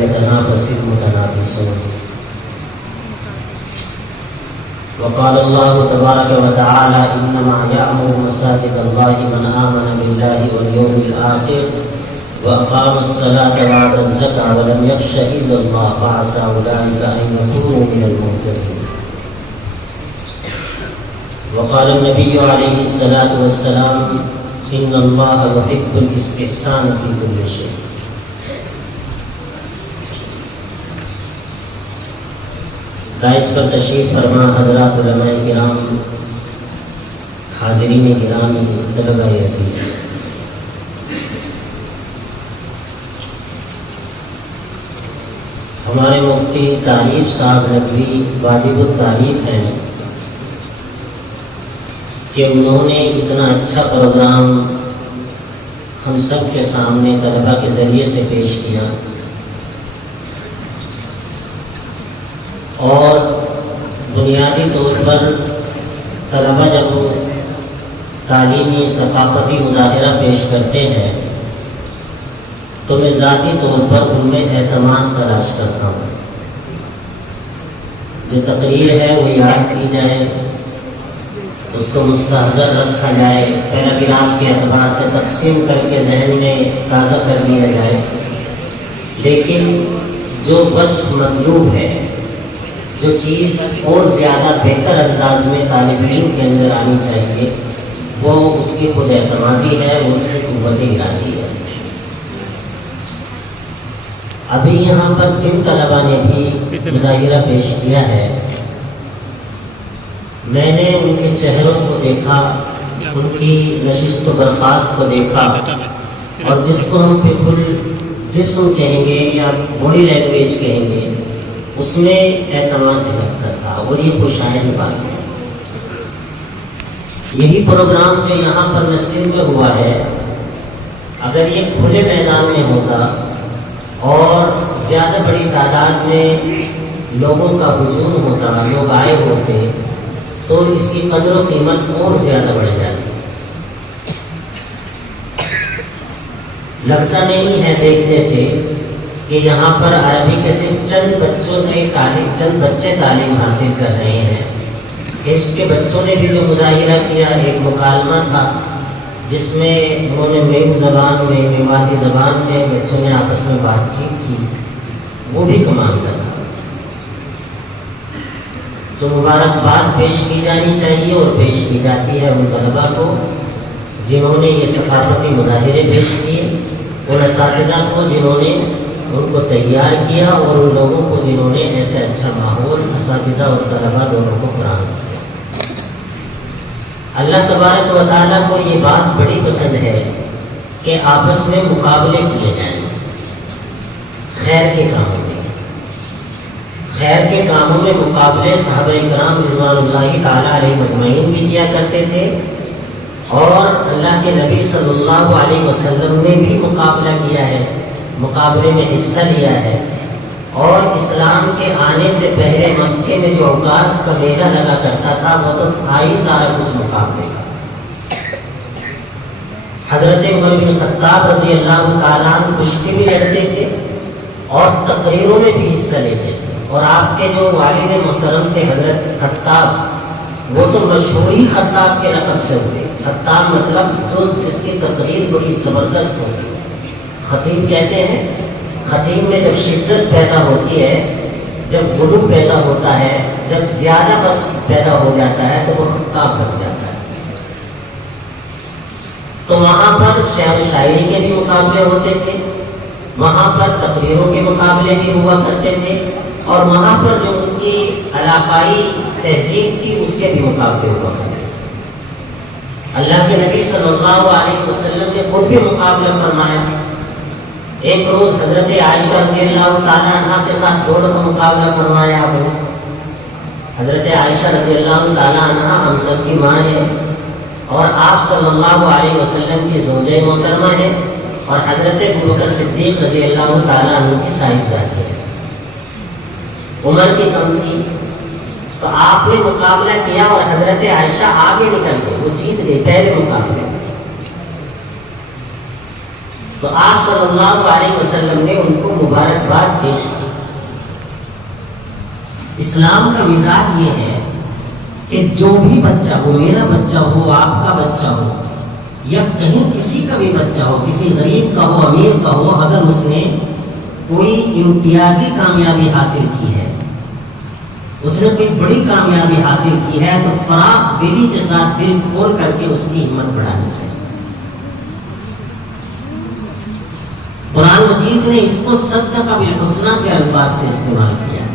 فليتنافس المتنافسون. وقال الله تبارك وتعالى إنما يعمر مساجد الله من آمن بالله واليوم الآخر وأقام الصلاة وآتى الزكاة ولم يخش إلا الله فعسى أولئك أن يكونوا من المهتدين. وقال النبي عليه الصلاة والسلام إن الله يحب الاستحسان في كل شيء. دائس پر تشریف فرما حضرات علماء کرام، حاضرین گرامی، طلبہ عزیز، ہمارے مفتی تعریف صاحب نقوی واجب التعریف ہیں کہ انہوں نے اتنا اچھا پروگرام ہم سب کے سامنے طلبہ کے ذریعے سے پیش کیا، اور بنیادی طور پر طلبہ جب تعلیمی ثقافتی مظاہرہ پیش کرتے ہیں تو میں ذاتی طور پر ان میں اہتمام تلاش کرتا ہوں. جو تقریر ہے وہ یاد کی جائے، اس کو مستحضر رکھا جائے، پیراگراف کے اعتبار سے تقسیم کر کے ذہن میں تازہ کر لیا جائے، لیکن جو وصف مطلوب ہے، جو چیز اور زیادہ بہتر انداز میں طالب علم کے اندر آنی چاہیے، وہ اس کی خود اعتمادی ہے، وہ اس کی قوت ارادی ہے. ابھی یہاں پر جن طلبہ نے بھی مظاہرہ پیش کیا ہے، میں نے ان کے چہروں کو دیکھا، ان کی نشست و برخاست کو دیکھا، اور جس کو ہم فکر جسم کہیں گے یا باڈی لینگویج کہیں گے، اس میں اعتماد جھلکتا تھا، اور یہ خوشائن بات ہے. یہی پروگرام جو یہاں پر مسجد میں ہوا ہے، اگر یہ کھلے میدان میں ہوتا اور زیادہ بڑی تعداد میں لوگوں کا ہجوم ہوتا، لوگ آئے ہوتے، تو اس کی قدر و قیمت اور زیادہ بڑھ جاتی. لگتا نہیں ہے دیکھنے سے کہ یہاں پر عربی کے صرف چند بچے تعلیم حاصل کر رہے ہیں. حفظ کے بچوں نے بھی جو مظاہرہ کیا، ایک مکالمہ تھا جس میں انہوں نے میک زبان میں، میواتی زبان میں بچوں نے آپس میں بات چیت کی، وہ بھی کمال کا تھا. تو مبارکباد پیش کی جانی چاہیے، اور پیش کی جاتی ہے ان طلباء کو جنہوں نے یہ ثقافتی مظاہرے پیش کیے، ان اساتذہ کو جنہوں نے ان کو تیار کیا، اور ان لوگوں کو جنہوں نے ایسے اچھا ماحول اساتذہ اور طلباء دونوں کو فراہم کیا. اللہ تبارک و تعالیٰ کو یہ بات بڑی پسند ہے کہ آپس میں مقابلے کیے جائیں خیر کے کاموں میں. خیر کے کاموں میں مقابلے صحابہ کرام رضوان اللہ تعالیٰ علیہ مجمعین بھی کیا کرتے تھے، اور اللہ کے نبی صلی اللہ علیہ وسلم نے بھی مقابلہ کیا ہے، مقابلے میں حصہ لیا ہے. اور اسلام کے آنے سے پہلے مکے میں جو عکاظ کا میلہ لگا کرتا تھا، وہ تو تھا ہی سارا کچھ مقابلے کا. حضرت عمر بن خطاب رضی اللہ تعالیٰ عنہ کشتی بھی لڑتے تھے اور تقریروں میں بھی حصہ لیتے تھے. اور آپ کے جو والد محترم تھے حضرت خطاب، وہ تو مشہوری خطاب کے لقب سے ہوتے. خطاب مطلب جس کی تقریر بڑی زبردست ہوتی ہے. خطیب کہتے ہیں، خطیب میں جب شدت پیدا ہوتی ہے، جب غلو پیدا ہوتا ہے، جب زیادہ بس پیدا ہو جاتا ہے، تو وہ خطاب بن جاتا ہے. تو وہاں پر شعر و شاعری کے بھی مقابلے ہوتے تھے، وہاں پر تقریروں کے مقابلے بھی ہوا کرتے تھے، اور وہاں پر جو ان کی علاقائی تہذیب تھی اس کے بھی مقابلے ہوا کرتے تھے. اللہ کے نبی صلی اللہ علیہ وسلم نے خود بھی مقابلہ فرمایا. ایک روز حضرت عائشہ رضی اللہ تعالیٰ عنہ کے ساتھ 2 دفعہ مقابلہ فرمایا آپ نے. حضرت عائشہ رضی اللہ تعالیٰ عنہ ہم سب کی ماں ہے، اور آپ صلی اللہ علیہ وسلم کی زوجہ محترمہ ہے، اور حضرت ابوبکر صدیق رضی اللہ تعالیٰ عنہ کی صاحبزادی ہے. عمر کی کم تھی، تو آپ نے مقابلہ کیا، اور حضرت عائشہ آگے نکل گئی، وہ جیت گئی پہلے مقابلے. تو آپ صلی اللہ علیہ وسلم نے ان کو مبارکباد پیش کی۔ اسلام کا مزاج یہ ہے کہ جو بھی بچہ ہو، میرا بچہ ہو، آپ کا بچہ ہو، یا کہیں کسی کا بھی بچہ ہو، کسی غریب کا ہو، امیر کا ہو، اگر اس نے کوئی امتیازی کامیابی حاصل کی ہے، اس نے کوئی بڑی کامیابی حاصل کی ہے، تو فراخ دلی کے ساتھ دل کھول کر کے اس کی ہمت بڑھانی چاہیے۔ قرآن مجید نے اس کو صدقہ بالحسنہ کے الفاظ سے استعمال کیا ہے۔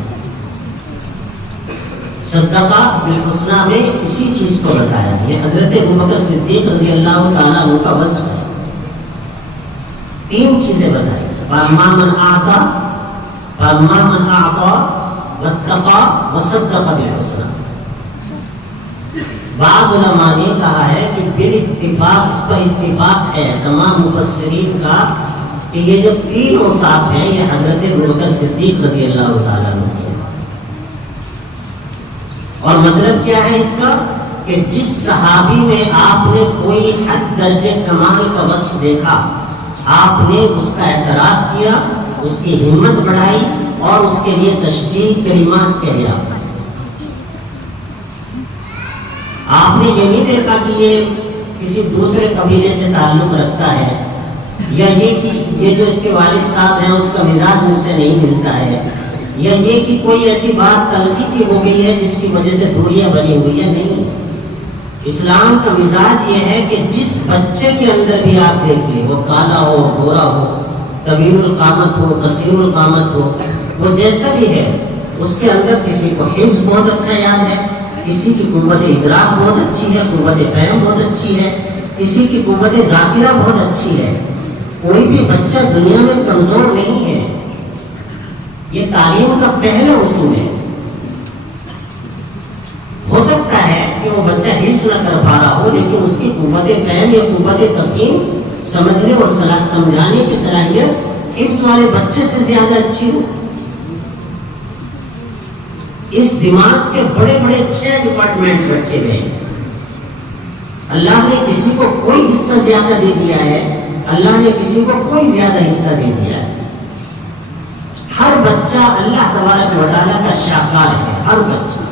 صدقہ بالحسنہ میں اسی چیز کو بتایا ہے۔ حضرت ابوبکر صدیق رضی اللہ تعالیٰ عنہ کا وصف ہے۔ 3 چیزیں بتائی، فَأَمَّا مَنْ أَعْطَى وَاتَّقَى وَصَدَّقَ بِالْحُسْنَى۔ بعض علماء نے کہا ہے کہ بالاتفاق، اس پر اتفاق ہے تمام مفسرین کا، کہ یہ جو 3 اوصاف ہیں یہ حضرت ابوبکر صدیق رضی اللہ تعالیٰ عنہ کے ہیں۔ اور مطلب کیا ہے اس کا، کہ جس صحابی میں آپ نے کوئی حد درجے کمال کا وصف دیکھا، آپ نے اس کا اعتراف کیا، اس کی ہمت بڑھائی اور اس کے لیے تشجیع کلمات کہے۔ آپ نے یہ نہیں دیکھا کہ یہ کسی دوسرے قبیلے سے تعلق رکھتا ہے، یا یہ کہ یہ جو اس کے والد صاحب ہیں اس کا مزاج مجھ سے نہیں ملتا ہے، یا یہ کہ کوئی ایسی بات تلخی کی ہو گئی ہے جس کی وجہ سے دوریاں بنی ہوئی ہیں۔ نہیں، اسلام کا مزاج یہ ہے کہ جس بچے کے اندر بھی آپ دیکھ لیں، وہ کالا ہو، گورا ہو، طویل القامت ہو، قصیر القامت ہو، وہ جیسا بھی ہے، اس کے اندر کسی کو حفظ بہت اچھا یاد ہے، کسی کی قوت ادراک بہت اچھی ہے، قوت فہم بہت اچھی ہے، کسی کی قوت ذاکرہ بہت اچھی ہے۔ کوئی بھی بچہ دنیا میں کمزور نہیں ہے۔ یہ تعلیم کا پہلا اصول ہے۔ ہو سکتا ہے کہ وہ بچہ حفظ نہ کر پا رہا ہو، لیکن اس کی قوت فہم یا قوت تفہیم، سمجھنے اور سمجھانے کی صلاحیت حفظ والے بچے سے زیادہ اچھی ہو۔ اس دماغ کے بڑے بڑے 6 ڈپارٹمنٹ رکھے گئے ہیں۔ اللہ نے کسی کو کوئی حصہ زیادہ دے دیا ہے، اللہ نے کسی کو کوئی زیادہ حصہ دے دیا ہے۔ ہر بچہ اللہ تبارک و تعالیٰ کا شاہکار ہے، ہر بچہ۔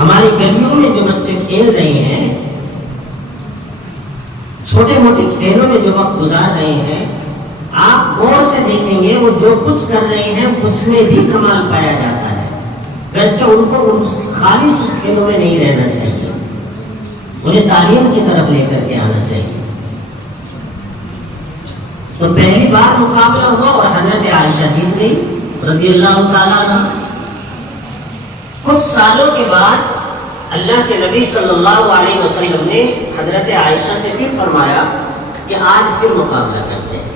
ہماری گلیوں میں جو بچے کھیل رہے ہیں، چھوٹے موٹے کھیلوں میں جو وقت گزار رہے ہیں، آپ غور سے دیکھیں گے وہ جو کچھ کر رہے ہیں اس میں بھی کمال پایا جاتا ہے۔ بچہ ان کو خالص اس کھیلوں میں نہیں رہنا چاہیے، انہیں تعلیم کی طرف لے کر کے آنا چاہیے۔ تو پہلی بار مقابلہ ہوا اور حضرت عائشہ جیت گئی رضی اللہ تعالیٰ عنہ۔ کچھ سالوں کے بعد اللہ کے نبی صلی اللہ علیہ وسلم نے حضرت عائشہ سے پھر فرمایا کہ آج پھر مقابلہ کرتے ہیں۔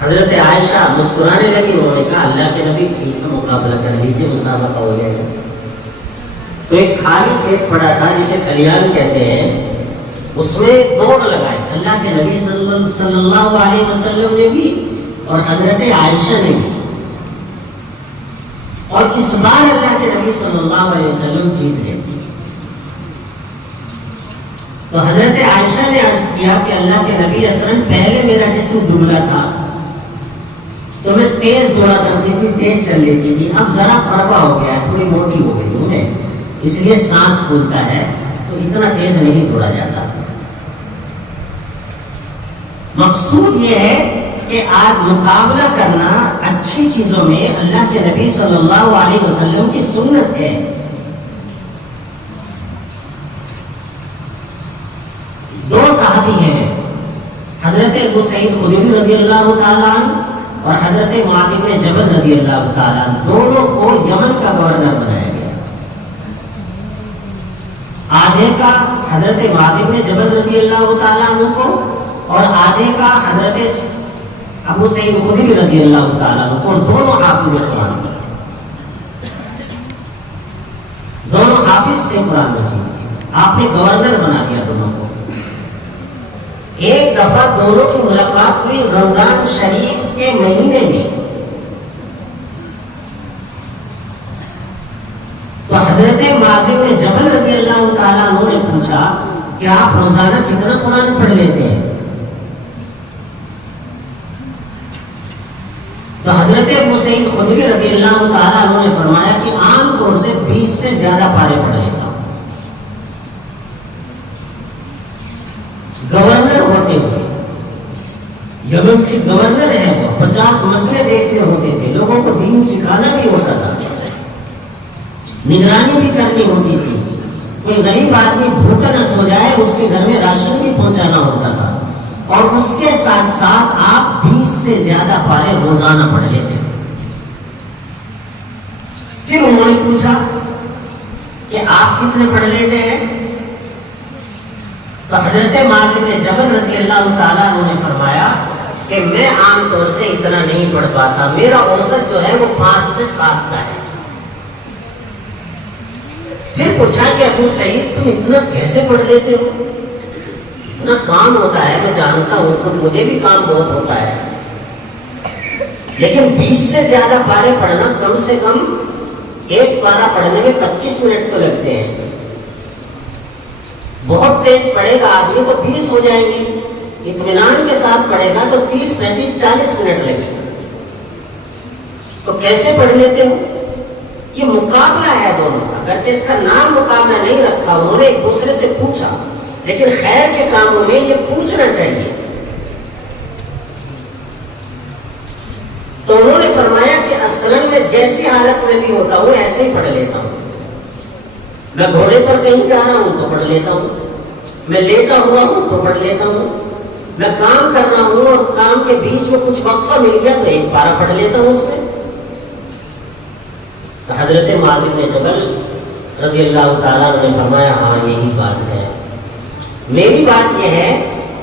حضرت عائشہ مسکرانے لگی، انہوں نے کہا اللہ کے نبی ٹھیک ہے، مقابلہ کر لیجیے، مسابقہ ہو جائے گا۔ تو ایک خالی کھیت پڑا تھا جسے کھلیان کہتے ہیں، اس میں دوڑ لگائے اللہ کے نبی صلی اللہ علیہ وسلم نے بھی اور حضرت عائشہ نے بھی، اور اس بار اللہ کے نبی صلی اللہ علیہ وسلم جیت گئے۔ تو حضرت عائشہ نے عرض کیا کہ اللہ کے نبی اصلاً پہلے میرا جسم دبلا تھا تو میں تیز دوڑا کرتی تھی، تیز چل لیتی تھی، اب ذرا فربا ہو گیا ہے، تھوڑی موٹی ہو گئی ہوں میں، اس لیے سانس پھولتا ہے تو اتنا تیز نہیں دوڑا جاتا۔ مقصود یہ ہے کہ آج مقابلہ کرنا اچھی چیزوں میں اللہ کے نبی صلی اللہ علیہ وسلم کی سنت ہے۔ دو صحابی ہیں، حضرت ابو سعید خدری رضی اللہ تعالیٰ عنہ اور حضرت معاذ بن جبل رضی اللہ تعالیٰ عنہ، دونوں کو یمن کا گورنر بنایا گیا۔ آدھے کا حضرت معاذ بن جبل رضی اللہ تعالیٰ عنہ کو اور آدھے کا حضرت ابو سعید خدری رضی اللہ تعالیٰ عنہ کو، اور دونوں حافظ قرآن، دونوں حافظ سے قرآن مجید، آپ نے گورنر بنا دیا دونوں کو۔ ایک دفعہ دونوں کی ملاقات ہوئی رمضان شریف کے مہینے میں، تو حضرت معاذ بن جبل رضی اللہ تعالیٰ عنہ نے پوچھا کہ آپ روزانہ کتنا قرآن پڑھ لیتے ہیں؟ سعید خدری رضی اللہ تعالیٰ عنہ نے فرمایا کہ عام طور سے 20 سے زیادہ پارے پڑھ لیتا ہوں. گورنر ہوتے ہوئے، یمن کے گورنر ہیں وہ، 50 مسئلے دیکھنے ہوتے تھے، لوگوں کو دین سکھانا بھی ہوتا تھا، نگرانی بھی کرنی ہوتی تھی. کوئی غریب آدمی بھوکا نہ سو جائے اس کے گھر میں راشن بھی پہنچانا ہوتا تھا، اور اس کے ساتھ ساتھ آپ 20 سے زیادہ پارے روزانہ پڑھ لیتے تھے. پھر انہوں نے پوچھا کہ آپ کتنے پڑھ لیتے ہیں؟ تو حضرت معاذ بن جبل رضی اللہ تعالیٰ عنہ نے فرمایا کہ میں عام طور سے اتنا نہیں پڑھ پاتا، میرا اوسط جو ہے وہ 5 سے 7 کا ہے. پھر پوچھا کہ ابو سعید تم اتنا کیسے پڑھ لیتے ہو؟ اتنا کام ہوتا ہے، میں جانتا ہوں، خود مجھے بھی کام بہت ہوتا ہے، لیکن 20 سے زیادہ پارے پڑھنا، کم سے کم ایک پارا پڑھنے میں 25 منٹ تو لگتے ہیں. بہت تیز پڑھے گا آدمی تو 20 ہو جائیں گے، اطمینان کے ساتھ پڑھے گا تو 30 35 40 منٹ لگے گا. تو کیسے پڑھ لیتے ہو؟ یہ مقابلہ ہے دونوں کا. اگرچہ اس کا نام مقابلہ نہیں رکھا، انہوں نے ایک دوسرے سے پوچھا، لیکن خیر کے کاموں میں یہ پوچھنا چاہیے. تو انہوں نے فرمایا کہ اصلاً میں جیسی حالت میں بھی ہوتا ہوں ایسے ہی پڑھ لیتا ہوں. میں گھوڑے پر کہیں جا رہا ہوں تو پڑھ لیتا ہوں، میں لیٹا ہوا ہوں تو پڑھ لیتا ہوں، میں کام کر رہا ہوں اور کام کے بیچ میں کچھ وقفہ مل گیا تو ایک پارا پڑھ لیتا ہوں اس میں. تو حضرت معاذ بن جبل رضی اللہ تعالیٰ نے فرمایا ہاں یہی بات ہے. میری بات یہ ہے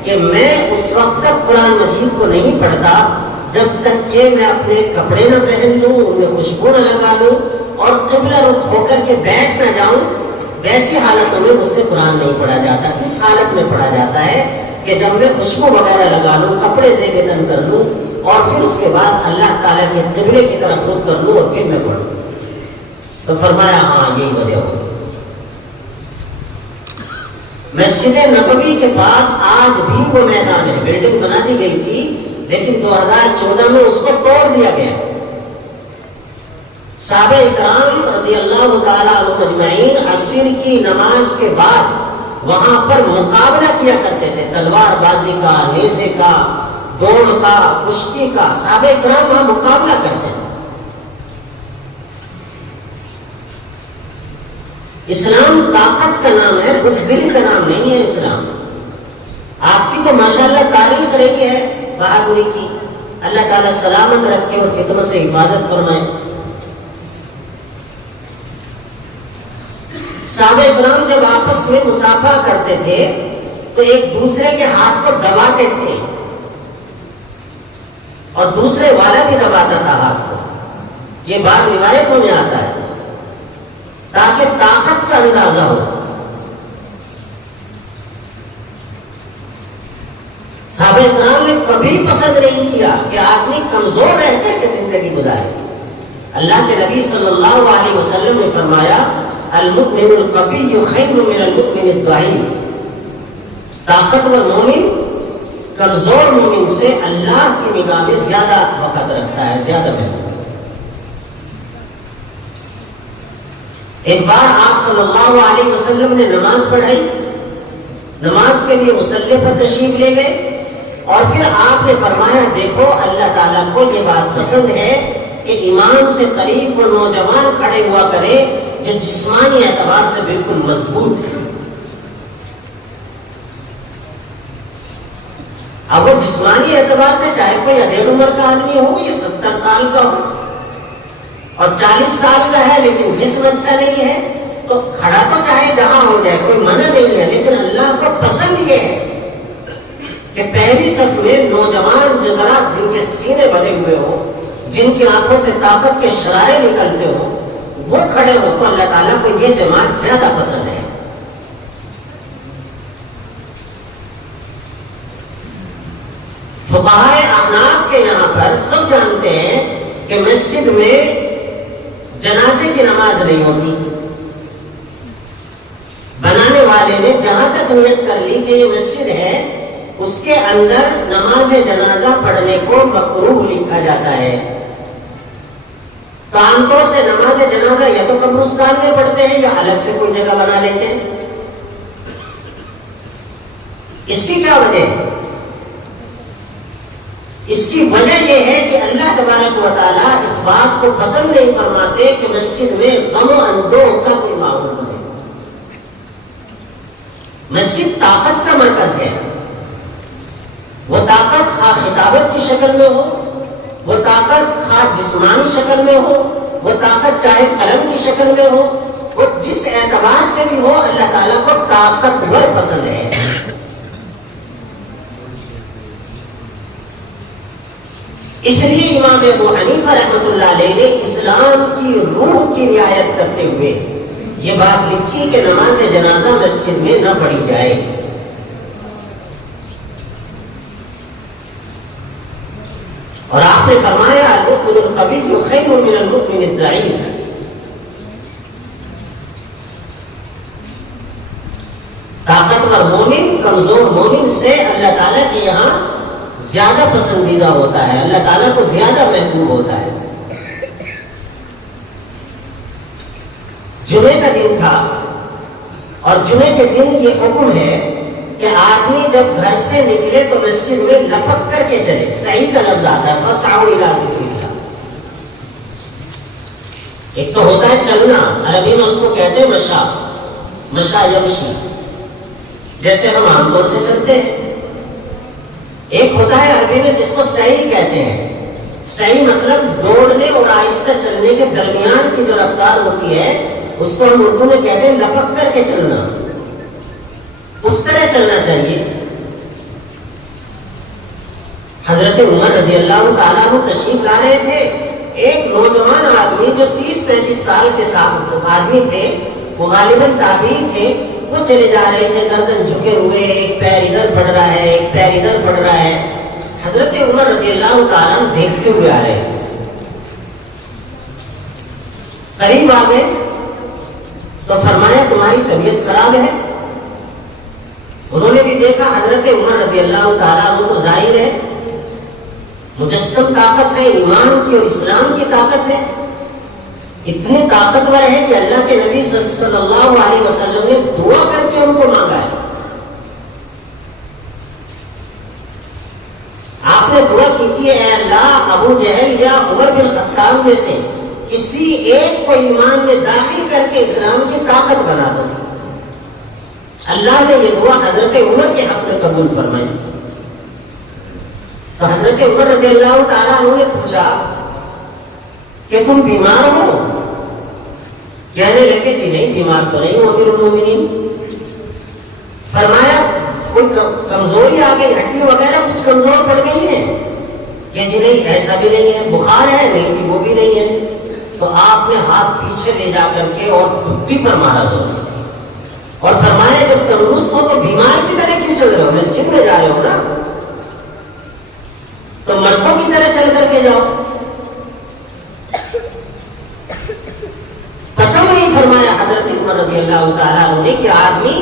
کہ میں اس وقت تک قرآن مجید کو نہیں پڑھتا جب تک کہ میں اپنے کپڑے نہ پہن لوں، ان میں خوشبو نہ لگا لوں اور قبلہ رخ ہو کر کے بیٹھ نہ جاؤں. ویسی حالتوں میں مجھ سے قرآن نہیں پڑھا جاتا. اس حالت میں پڑھا جاتا ہے کہ جب میں خوشبو وغیرہ لگا لوں، کپڑے زیب تن کر لوں اور پھر اس کے بعد اللہ تعالیٰ کے قبلے کی طرف رخ کر لوں اور پھر میں پڑھوں. تو فرمایا ہاں یہی وجہ ہوگی. مسجد نبوی کے پاس آج بھی وہ میدان ہے، بلڈنگ بنا دی گئی تھی لیکن 2014 میں اس کو توڑ دیا گیا. صحابہ اکرام رضی اللہ تعالیٰ عنہ اجمعین عصر کی نماز کے بعد وہاں پر مقابلہ کیا کرتے تھے، تلوار بازی کا، نیزے کا، دوڑ کا، کشتی کا. صحابہ اکرام وہاں مقابلہ کرتے تھے. اسلام طاقت کا نام ہے، بزدلی کا نام نہیں ہے. اسلام آپ کی تو ماشاءاللہ تاریخ رہی ہے بہادری کی. اللہ تعالیٰ سلامت رکھے اور فتنوں سے حفاظت فرمائے. صحابہ کرام جب آپس میں مصافحہ کرتے تھے تو ایک دوسرے کے ہاتھ کو دباتے تھے اور دوسرے والا بھی دباتا تھا ہاتھ کو. یہ بات روایتوں میں آتا ہے تاکہ طاقت کا اندازہ ہو. صحابہ کرام نے کبھی پسند نہیں کیا کہ آدمی کمزور رہ کر کے زندگی گزارے. اللہ کے نبی صلی اللہ علیہ وسلم نے فرمایا المؤمن القوی خیر من المؤمن الضعیف. طاقتور مومن کمزور مومن سے اللہ کی نگاہ میں زیادہ وقت رکھتا ہے، زیادہ بہتر. ایک بار آپ صلی اللہ علیہ وسلم نے نماز پڑھائی، نماز کے لیے مصلی پر تشریف لے گئے اور پھر آپ نے فرمایا دیکھو اللہ تعالیٰ کو یہ بات پسند ہے کہ امام سے قریب وہ نوجوان کھڑے ہوا کرے جو جسمانی اعتبار سے بالکل مضبوط ہے. اب وہ جسمانی اعتبار سے چاہے کوئی ادھیڑ عمر کا آدمی ہو یا 70 سال کا ہو اور 40 سال کا ہے لیکن جسم اچھا نہیں ہے تو کھڑا تو چاہے جہاں ہو جائے، کوئی منع نہیں ہے. لیکن اللہ کو پسند یہ ہے کہ پہلی صف میں نوجوان جذرات جن کے سینے بھرے ہوئے ہو، جن کی آنکھوں سے طاقت کے شرارے نکلتے ہو، وہ کھڑے ہو. تو اللہ تعالیٰ کو یہ جماعت زیادہ پسند ہے. فقہائے احناف کے یہاں پر سب جانتے ہیں کہ مسجد میں جنازے کی نماز نہیں ہوتی. بنانے والے نے جہاں تک نیت کر لی کہ یہ مسجد ہے اس کے اندر نماز جنازہ پڑھنے کو مکروہ لکھا جاتا ہے. تو عام طور سے نماز جنازہ یا تو قبرستان میں پڑھتے ہیں یا الگ سے کوئی جگہ بنا لیتے ہیں. اس کی کیا وجہ ہے؟ اس کی وجہ یہ ہے کہ اللہ تبارک و تعالیٰ اس بات کو پسند نہیں فرماتے کہ مسجد میں غم و اندوہ کا کوئی ماحول بنے. مسجد طاقت کا مرکز ہے. وہ طاقت خواہ خطابت کی شکل میں ہو، وہ طاقت خواہ جسمانی شکل میں ہو، وہ طاقت چاہے قلم کی شکل میں ہو، وہ جس اعتبار سے بھی ہو، اللہ تعالیٰ کو طاقتور پسند ہے. اس لیے امام ابو حنیفہ رحمۃ اللہ علیہ نے اسلام کی روح کی رعایت کرتے ہوئے یہ بات لکھی کہ نماز جنازہ مسجد میں نہ پڑھی جائے. اور آپ نے فرمایا المؤمن القوی خیر من المؤمن الضعیف. طاقتور مومن کمزور مومن سے اللہ تعالیٰ کے یہاں زیادہ پسندیدہ ہوتا ہے، اللہ تعالیٰ کو زیادہ محبوب ہوتا ہے. جمعے کا دن تھا اور جمعے کے دن یہ حکم ہے کہ آدمی جب گھر سے نکلے تو مسجد میں لپک کر کے چلے. صحیح کا لفظ آتا ہے فسعوا الی ذکر اللہ. ایک تو ہوتا ہے چلنا، عربی میں اس کو کہتے ہیں مشا، مشا یمشی، جیسے ہم عام طور سے چلتے ہیں. ایک ہوتا ہے عربی میں جس کو سعی کہتے ہیں. سعی مطلب دوڑنے اور آہستہ چلنے کے درمیان کی جو رفتار ہوتی ہے اس کو ہم اردو میں کہتے ہیں لپک کر کے چلنا. اس طرح چلنا چاہیے. حضرت عمر رضی اللہ تعالیٰ عنہ تشریف لا رہے تھے. ایک نوجوان آدمی جو 30-35 سال کے ساتھ آدمی تھے، وہ غالباً تابعی تھے، وہ چلے جا رہے تھے گردن جھکے ہوئے، ایک پیر ادھر پڑ رہا ہے ایک پیر ادھر پڑ رہا ہے. حضرت عمر رضی اللہ تعالیٰ عنہ دیکھتے ہوئے آ رہے تھے. قریب آ گئے تو فرمایا تمہاری طبیعت خراب ہے. انہوں نے بھی دیکھا حضرت عمر رضی اللہ تعالیٰ عنہ تو ظاہر ہے مجسم طاقت ہے، ایمان کی اور اسلام کی طاقت ہے. اتنے طاقتور ہے کہ اللہ کے نبی صلی اللہ علیہ وسلم نے دعا کر کے ان کو مانگا ہے. آپ نے دعا کی تھی اے اللہ ابو جہل یا عمر بن خطاب میں سے کسی ایک کو ایمان میں داخل کر کے اسلام کی طاقت بنا دو. اللہ نے یہ دعا حضرت عمر کے حق میں قبول فرمائی. تو حضرت عمر رضی اللہ تعالیٰ عنہ نے پوچھا کہ تم بیمار ہو؟ کہنے لگے جی نہیں بیمار تو نہیں ہوں امیر المومنین. فرمایا کوئی کمزوری آ گئی، ہڈی وغیرہ کچھ کمزور پڑ گئی ہے؟ کہ جی نہیں ایسا بھی نہیں ہے. بخار ہے؟ نہیں جی وہ بھی نہیں ہے. تو آپ نے ہاتھ پیچھے لے جا کر کے اور کھپی پر مارا زور سے اور فرمایا جب تندرست ہو تو بیمار کی طرح کیوں چل رہے ہو؟ مسجد میں جا رہے ہو نا تو مردوں کی طرح چل کر کے جاؤ. پسند نہیں فرمایا حضرت عمر رضی اللہ تعالیٰ عنہ نے کہ آدمی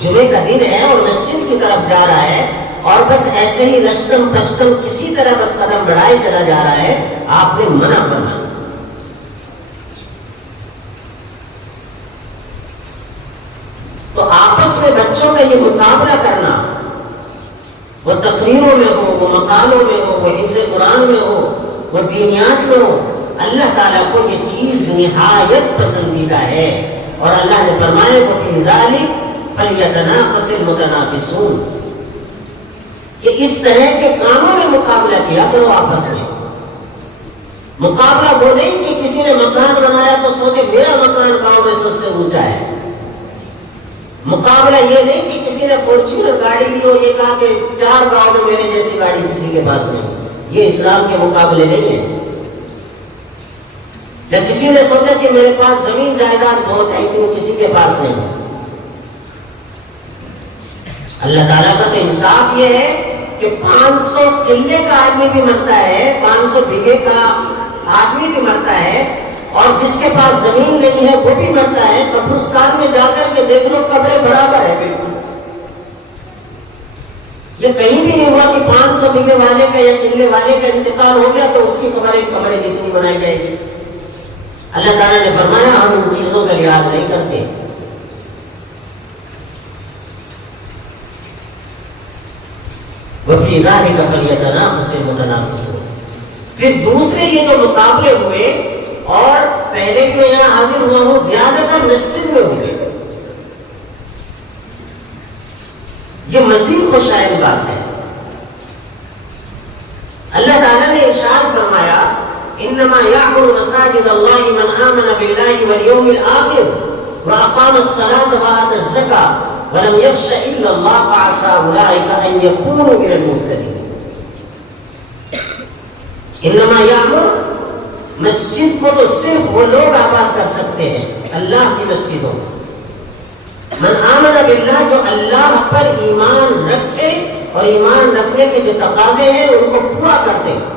جمعے کا دن ہے اور مسجد کی طرف جا رہا ہے اور بس ایسے ہی لشکم پشکم کسی طرح بس قدم بڑھائے چلا جا رہا ہے. آپ نے منع فرمایا. تو آپس میں بچوں کا یہ مقابلہ کرنا، وہ تقریروں میں ہو، وہ مقالوں میں ہو، وہ حفظ قرآن میں ہو، وہ دینیات میں ہو، اللہ تعالیٰ کو یہ چیز نہایت پسندیدہ ہے. اور اللہ نے فرمایا وَفِي ذَلِكَ فَلْيَتَنَافَسِ الْمُتَنَافِسُونَ کہ اس طرح کے کاموں میں مقابلہ کیا کرو آپس میں. مقابلہ وہ نہیں کہ کسی نے مکان بنایا تو سوچے میرا مکان گاؤں میں سب سے اونچا ہے. مقابلہ یہ نہیں کہ کسی نے فارچونر گاڑی لی اور یہ کہا کہ 4 گاؤں میں میرے جیسی گاڑی کسی کے پاس نہیں. یہ اسلام کے مقابلے نہیں ہے. جب کسی نے سوچا کہ میرے پاس زمین جائیداد بہت ہے اتنی کسی کے پاس نہیں. اللہ تعالیٰ کا تو انصاف یہ ہے کہ 500 کلے کا آدمی بھی مرتا ہے، 500 بیگھے کا آدمی بھی مرتا ہے، اور جس کے پاس زمین نہیں ہے وہ بھی مرتا ہے. قبرستان میں جا کر کے دیکھ لو قبریں برابر ہے بالکل. یہ کہیں بھی نہیں ہوا کہ 500 بیگھے والے کا یا کلے والے کا انتقال ہو گیا تو اس کی قبر ایک قبر جتنی بنائی جائے گی. اللہ تعالیٰ نے فرمایا ہم ان چیزوں کا لحاظ نہیں کرتے. وَفِي ذَلِكَ فَلْيَتَنَافَسِ الْمُتَنَافِسُونَ. پھر دوسرے یہ جو مقابلے ہوئے اور پہلے بھی میں یہاں حاضر ہوا ہوں زیادہ تر مسجد میں ہوئے، یہ مزید خوشائن بات ہے. اللہ تعالیٰ نے ارشاد فرمایا انما یعمر مساجد اللہ من آمن باللہ والیوم الآخر واقام الصلاة وآتى الزکاة ولم یخش الا اللہ فعسى اولئک ان یکونوا من المهتدین. انما یعمر، مسجد کو تو صرف وہ لوگ آباد کر سکتے ہیں اللہ کی مسجدوں. من آمن باللہ، جو اللہ پر ایمان رکھے اور ایمان رکھنے کے جو تقاضے ہیں ان کو پورا کرتے ہیں.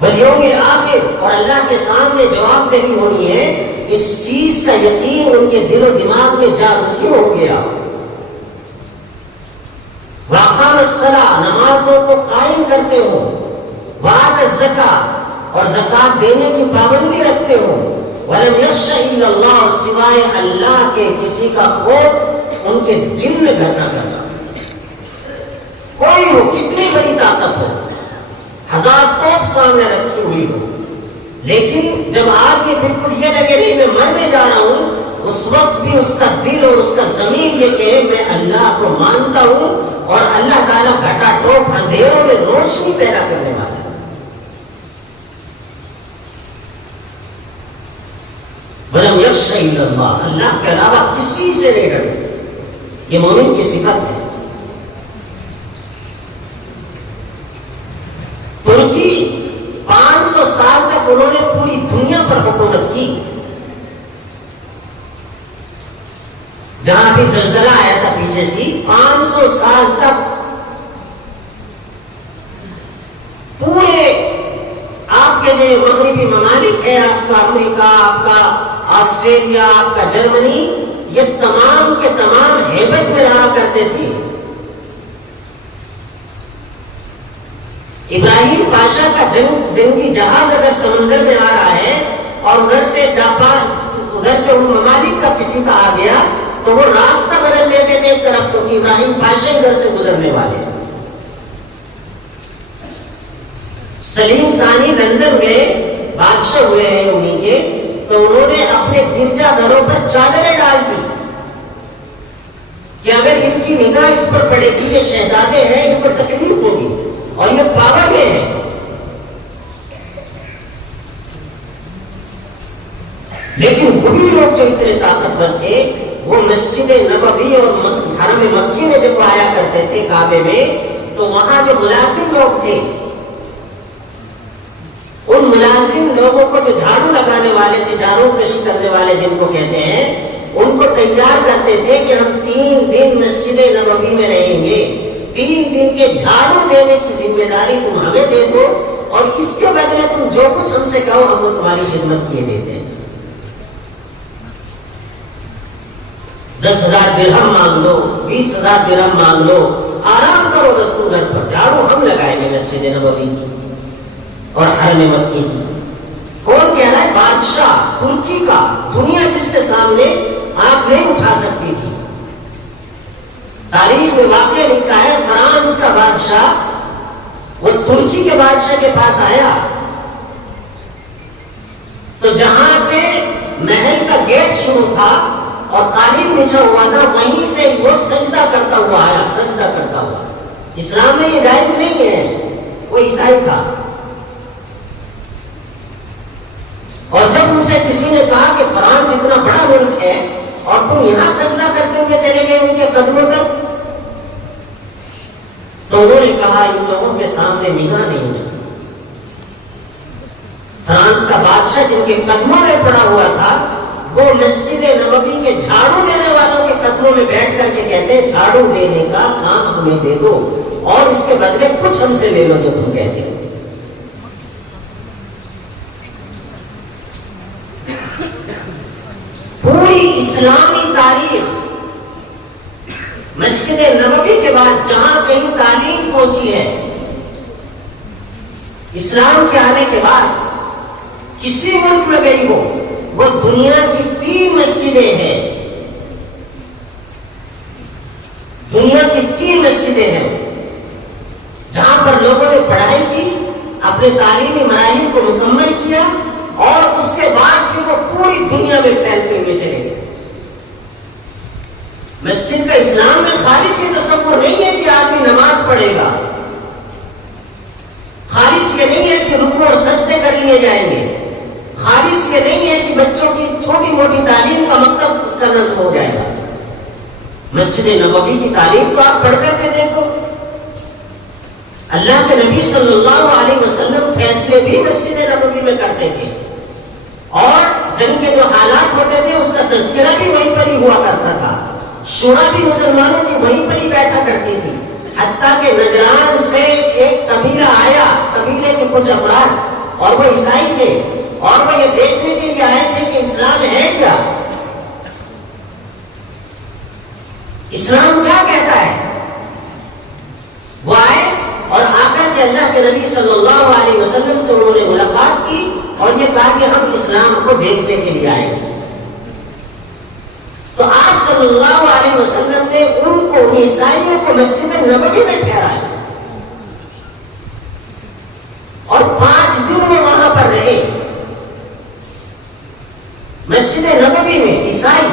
والیوم الآخر، اور اللہ کے سامنے جواب دہی ہونی ہے، اس چیز کا یقین ان کے دل و دماغ میں جاگزی ہو گیا. واقام الصلاۃ، نمازوں کو قائم کرتے ہو. وآت الزکاۃ، اور زکات دینے کی پابندی رکھتے ہو. ولم یخش الا اللہ، سوائے اللہ کے کسی کا خوف ان کے دل میں گھر نہ کرنا. کوئی ہو، کتنی بڑی طاقت ہو، 1000 توپ سامنے رکھی ہوئی ہو، لیکن جب آدمی بالکل یہ لگے نہیں میں مرنے جا رہا ہوں، اس وقت بھی اس کا دل اور اس کا ضمیر یہ کہے میں اللہ کو مانتا ہوں اور اللہ تعالیٰ گھٹا ٹوپ اندھیروں میں روشنی پیدا کرنے والا ہے. ولم یخش الا اللہ، اللہ کے علاوہ کسی سے نہیں ڈرتے. یہ مومن کی صفت ہے. ترکی 500 سال تک انہوں نے پوری دنیا پر حکومت کی. جہاں بھی زلزلہ آیا تھا پیچھے سے 500 سال تک پورے آپ کے جو مغربی ممالک ہے، آپ کا امریکہ، آپ کا آسٹریلیا، آپ کا جرمنی، یہ تمام کے تمام ہیبت میں رہا کرتے تھے. ابراہیم پاشا کا جنگی جہاز اگر سمندر میں آ رہا ہے اور ادھر سے جاپان، ادھر سے ان ممالک کا کسی کا آ گیا تو وہ راستہ بدل لیتے تھے ایک طرف کو کہ ابراہیم پاشا ادھر سے گزرنے والے. سلیم ثانی لندن میں بادشاہ ہوئے ہیں انہیں کے، تو انہوں نے اپنے گرجا گھروں پر چادریں ڈال دی کہ اگر ان کی نگاہ اس پر پڑے گی، یہ شہزادے ہیں، ان کو تکلیف ہوگی اور یہ پاور میں ہے. لیکن وہی لوگ جو اتنے طاقتور تھے وہ مسجد نبوی اور حرم مکی میں جب آیا کرتے تھے کعبے میں، تو وہاں جو ملازم لوگ تھے ان ملازم لوگوں کو جو جھاڑو لگانے والے تھے، جھاڑو کشی کرنے والے جن کو کہتے ہیں، ان کو تیار کرتے تھے کہ ہم 3 دن مسجد نبوی میں رہیں گے، 3 دن کے جھاڑو دینے کی ذمہ داری تم ہمیں دے دو اور اس کے بدلے تم جو کچھ ہم سے کہو ہم وہ تمہاری خدمت کیے دیتے ہیں. 10,000 درہم مانگ لو، 20,000 درہم مانگ لو، آرام کرو بس تم گھر پر، جھاڑو ہم لگائیں گے مسجد نبوی کی اور حرم مکی کی. کون کہہ رہا ہے؟ بادشاہ ترکی کا، دنیا جس کے سامنے آنکھ نہیں اٹھا سکتی تھی. تاریخ میں واقعہ لکھا ہے فرانس کا بادشاہ وہ ترکی کے بادشاہ کے پاس آیا تو جہاں سے محل کا گیٹ شروع تھا اور قالین بچھا ہوا تھا وہیں سے وہ سجدہ کرتا ہوا آیا، سجدہ کرتا ہوا. اسلام میں یہ جائز نہیں ہے، وہ عیسائی تھا. اور جب ان سے کسی نے کہا کہ فرانس اتنا بڑا ملک ہے اور تم یہاں سجدہ کرتے ہوئے چلے گئے ان کے قدموں تک، تو انہوں نے کہا ان لوگوں کے سامنے نگاہ نہیں اٹھتی. فرانس کا بادشاہ جن کے قدموں میں پڑا ہوا تھا وہ مسجد نبوی کے جھاڑو دینے والوں کے قدموں میں بیٹھ کر کے کہتے ہیں جھاڑو دینے کا کام ہمیں دے دو اور اس کے بدلے کچھ ہم سے لے لو جو تم کہتے ہو. پوری اسلامی تاریخ مسجد نبوی کے بعد جہاں کہیں تعلیم پہنچی ہے اسلام کے آنے کے بعد کسی ملک میں گئی ہو، وہ دنیا کی 3 مسجدیں ہیں، دنیا کی 3 مسجدیں ہیں جہاں پر لوگوں نے پڑھائی کی، اپنے تعلیمی مراحل کو مکمل کیا، اور اس کے بعد پھر وہ پوری دنیا میں پھیلتے ہوئے چلے گئے۔ مسجد کا اسلام میں خالص یہ تصور نہیں ہے کہ آدمی نماز پڑھے گا، خالص یہ نہیں ہے کہ رکوع اور سجدے کر لیے جائیں گے، خالص یہ نہیں ہے کہ بچوں کی چھوٹی موٹی تعلیم کا مکتب کا نظم ہو جائے گا۔ مسجد نبوی کی تعلیم تو آپ پڑھ کر کے دیکھو، اللہ کے نبی صلی اللہ علیہ وسلم فیصلے بھی مسجد نبوی میں کرتے تھے، اور جنگ کے جو حالات ہوتے تھے اس کا تذکرہ بھی وہیں پر ہی ہوا کرتا تھا، شورا بھی مسلمانوں کی وہیں پر ہی بیٹھا کرتی تھی، حتیٰ کہ نجران سے ایک قبیلہ آیا، قبیلے کے کچھ افراد، اور وہ عیسائی تھے، اور وہ یہ دیکھنے کے لیے آئے تھے کہ اسلام ہے کیا، اسلام کیا کہتا ہے۔ وہ آئے اور آ کر کے اللہ کے نبی صلی اللہ علیہ وسلم سے انہوں نے ملاقات کی اور یہ کہا کہ ہم اسلام کو دیکھنے کے لیے آئے۔ تو آپ صلی اللہ علیہ وسلم نے ان کو، ان عیسائیوں کو مسجد نبوی میں ٹھہرایا اور 5 دن میں وہاں پر رہے، مسجد نبوی میں عیسائی،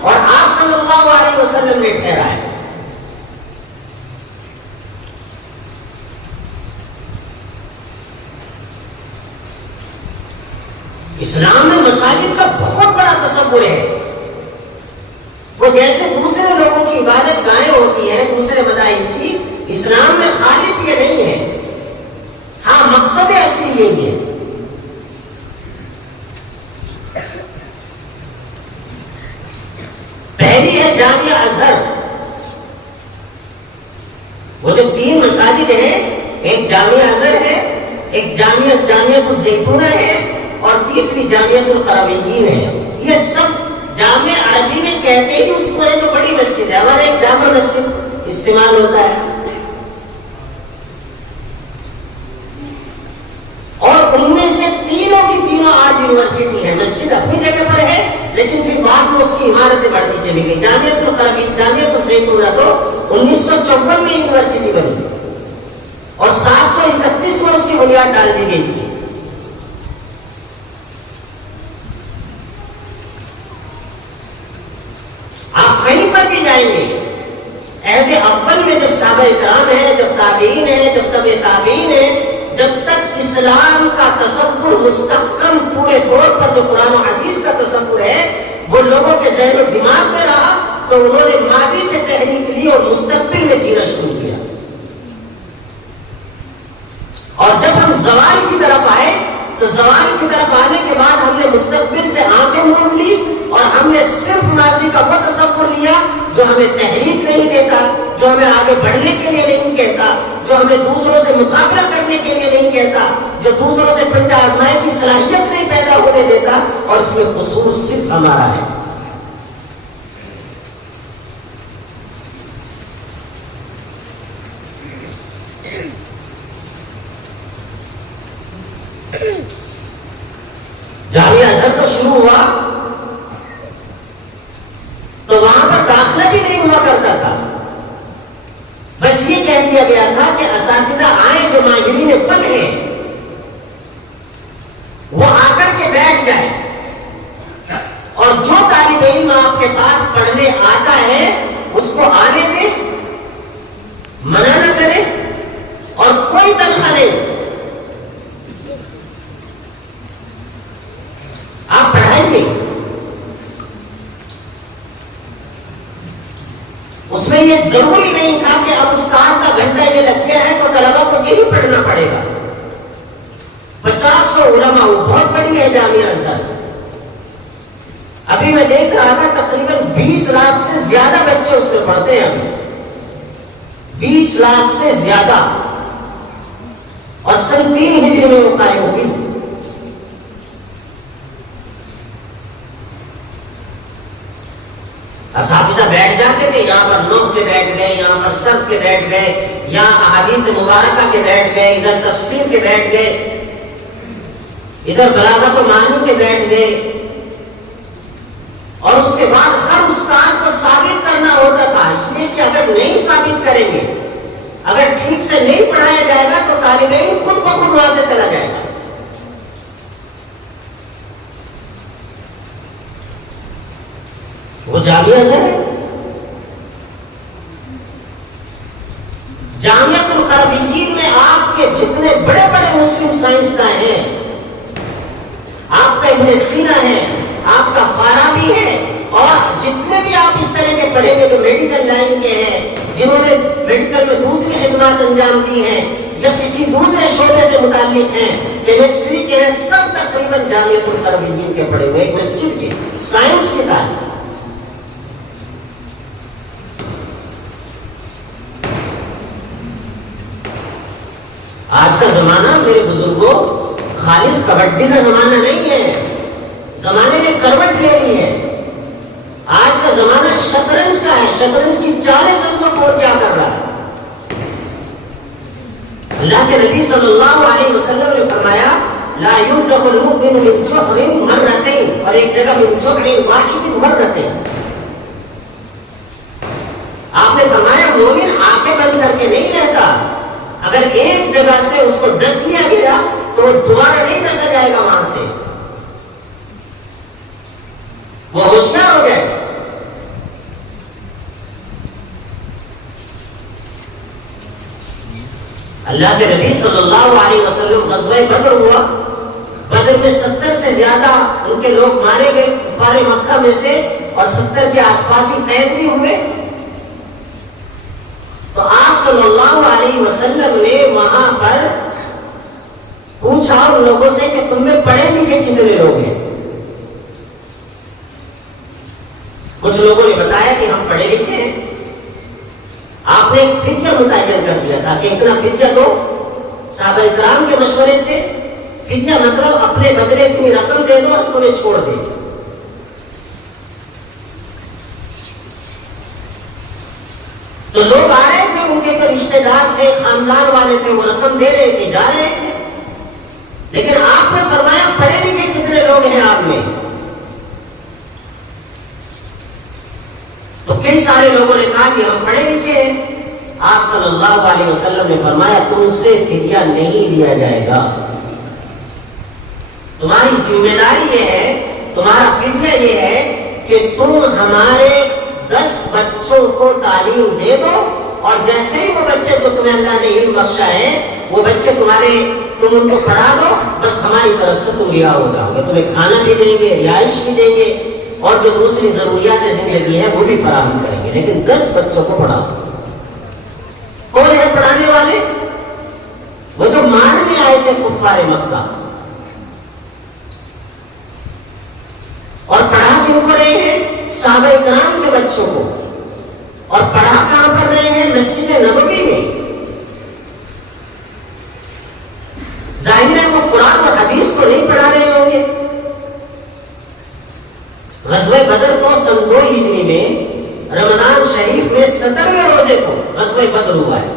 اور آپ صلی اللہ علیہ وسلم نے ٹھہرایا۔ اسلام میں مساجد کا بہت بڑا تصور ہے، وہ جیسے دوسرے لوگوں کی عبادت گاہیں ہوتی ہیں دوسرے مذاہب کی، اسلام میں خالص یہ نہیں ہے، ہاں مقصد اصلی یہی ہے۔ پہلی ہے جامعہ ازہر، وہ جو 3 مساجد ہیں، ایک جامعہ ازہر ہے، ایک جامعہ الزیتونہ ہے، اور تیسری جامعۃ القرویین ہے۔ یہ سب جامع عربی میں کہتے ہی اس کو ہے جو بڑی مسجد ہے، ہمارے ایک جامع مسجد استعمال ہوتا ہے، اور ان میں سے تینوں کی تینوں آج یونیورسٹی ہے۔ مسجد اپنی جگہ پر ہے، لیکن پھر بعد میں اس کی عمارتیں بڑھتی چلی گئی۔ جامعۃ القرویین، جامعۃ الزیتونہ تو 1954 میں یونیورسٹی بنی، اور 731 میں اس کی بنیاد ڈال دی گئی تھی۔ آپ کہیں پر بھی جائیں گے، عہد اول میں جب صحابہ کرام ہیں، جب تابعین ہیں، جب تبع تابعین ہیں، جب تک اسلام کا تصور مستحکم پورے طور پر جو قرآن و حدیث کا تصور ہے وہ لوگوں کے ذہن و دماغ میں رہا، تو انہوں نے ماضی سے تحریک لی اور مستقبل میں جینا شروع کیا۔ اور جب ہم زوال کی طرف آئے تو زوال کی طرف آنے کے بعد ہم نے مستقبل سے آنکھیں موڑ لی، اور ہم نے صرف ماضی کا وہ تصور لیا جو ہمیں تحریک نہیں دیتا، جو ہمیں آگے بڑھنے کے لیے نہیں کہتا، جو ہمیں دوسروں سے مقابلہ کرنے کے لیے نہیں کہتا، جو دوسروں سے پنجہ آزمائے کی صلاحیت نہیں پیدا ہونے دیتا، اور اس میں قصور صرف ہمارا ہے۔ جامعہ ازہر تو شروع ہوا تو وہاں پر داخلہ بھی نہیں ہوا کرتا تھا، بس یہ کہہ دیا گیا تھا کہ اساتذہ آئیں جو ماہرین فن ہیں وہ آ کر کے بیٹھ جائیں، اور جو طالب علم آپ کے پاس پڑھنے آتا ہے اس کو آنے دیں، منع نہ کریں، اور کوئی تنخواہ نہیں، آپ پڑھائیے۔ اس میں یہ ضروری نہیں تھا کہ اب استاد کا گھنٹہ یہ لگ گیا ہے تو طلبا کو یہی پڑھنا پڑے گا۔ 50 علماء، وہ بہت بڑی ہے جامعہ ازہر، ابھی میں دیکھ رہا تھا تقریباً 20 لاکھ سے زیادہ بچے اس میں پڑھتے ہیں، ابھی 20 لاکھ سے زیادہ، اور سن 3 ہجری میں وہ قائم ہوئی۔ اساتذہ بیٹھ جاتے تھے، یہاں پر لوگ کے بیٹھ گئے، یہاں پر صرف کے بیٹھ گئے، یہاں احادیث مبارکہ کے بیٹھ گئے، ادھر تفسیر کے بیٹھ گئے، ادھر بلاغت و معنی کے بیٹھ گئے، اور اس کے بعد ہر استاد کو ثابت کرنا ہوتا تھا، اس لیے کہ اگر نہیں ثابت کریں گے، اگر ٹھیک سے نہیں پڑھایا جائے گا تو طالب علم خود بخود وہاں سے چلا جائے گا۔ وہ جامعہ سے جامعۃ القربیین میں آپ کے جتنے بڑے بڑے مسلم سائنسداں ہیں، آپ کا ابن سینا ہے، آپ کا فارابی ہے، اور جتنے بھی آپ اس طرح کے پڑھیں گے جو میڈیکل لائن کے ہیں، جنہوں نے میڈیکل میں دوسری خدمات انجام دی ہیں یا کسی دوسرے شعبے سے متعلق ہیں، کیمسٹری کے ہیں، سب تقریباً جامعۃ القربیین کے پڑھے ہوئے، کیمسٹری کے، سائنس کی تعلیم۔ آج کا زمانہ میرے بزرگوں خالص کبڈی کا زمانہ نہیں ہے، زمانے نے کروٹ لے لی ہے۔ آج کا زمانہ شطرنج کا ہے، شطرنج کی چالیں سمجھو کون کیا کر رہا ہے۔ اللہ کے نبی صلی اللہ علیہ وسلم نے فرمایا لا يُدْخَلُ الْمُؤْمِنُ مِنْ جُحْرٍ مَرَّتَيْنِ، اور ایک جگہ مِنْ جُحْرٍ وَاحِدٍ مَرَّتَيْنِ۔ آپ نے فرمایا مومن آنکھیں بند کر کے نہیں رہتا، اگر ایک جگہ سے اس کو ڈس لیا گیا تو وہ دوبارہ نہیں ڈسا جائے گا وہاں سے، وہ ہوشیار ہو جائے۔ اللہ کے نبی صلی اللہ علیہ وسلم غزوہ بدر ہوا، بدر میں 70 سے زیادہ ان کے لوگ مارے گئے کفار مکہ میں سے، اور 70 کے آس پاس ہی قید بھی ہوئے۔ تو آپ صلی اللہ علیہ وسلم نے وہاں پر پوچھا ان لوگوں سے کہ تم میں پڑھے لکھے کتنے لوگ ہیں؟ کچھ لوگوں نے بتایا کہ ہم پڑھے لکھے ہیں۔ آپ نے ایک فدیہ متعین کر دیا تھا کہ اتنا فدیہ دو، صحابہ اکرام کے مشورے سے۔ فدیہ مطلب اپنے بدلے اتنی رقم دے دو، ہم تمہیں چھوڑ دیں۔ تو لوگ آ رہے تھے، ان کے جو رشتے دار تھے، خاندان والے تھے، وہ رقم دے رہے تھے، جا رہے تھے، لیکن آپ نے فرمایا پڑھے لکھے کتنے لوگ ہیں آپ میں؟ تو کئی سارے لوگوں نے کہا کہ ہم پڑھے لکھے ہیں۔ آپ صلی اللہ علیہ وسلم نے فرمایا تم سے فدیہ نہیں لیا جائے گا، تمہاری ذمہ داری یہ ہے، تمہارا فدیہ یہ ہے کہ تم ہمارے 10 بچوں کو تعلیم دے دو، اور جیسے ہی وہ بچے جو تمہیں اللہ نے علم بخشا ہے وہ بچے تمہارے، تم ان کو پڑھا دو، بس ہماری طرف سے تم رہا ہو جاؤ گے، تمہیں کھانا بھی دیں گے، رہائش بھی دیں گے، اور جو دوسری ضروریات زندگی ہے وہ بھی فراہم کریں گے، لیکن 10 بچوں کو پڑھاؤ۔ کون ہے پڑھانے والے؟ وہ جو مارنے آئے تھے کفار مکہ، اور پڑھا کیوں کر رہے ہیں؟ صحابہ اکرام کے بچوں کو، اور پڑھا کہاں پر رہے ہیں؟ مسجد نبوی میں۔ ظاہر ہے وہ قرآن اور حدیث کو نہیں پڑھا رہے ہوں گے۔ غزوہ بدر کو سن 2 ہجری میں رمضان شریف میں 17ویں روزے کو غزوہ بدر ہوا ہے۔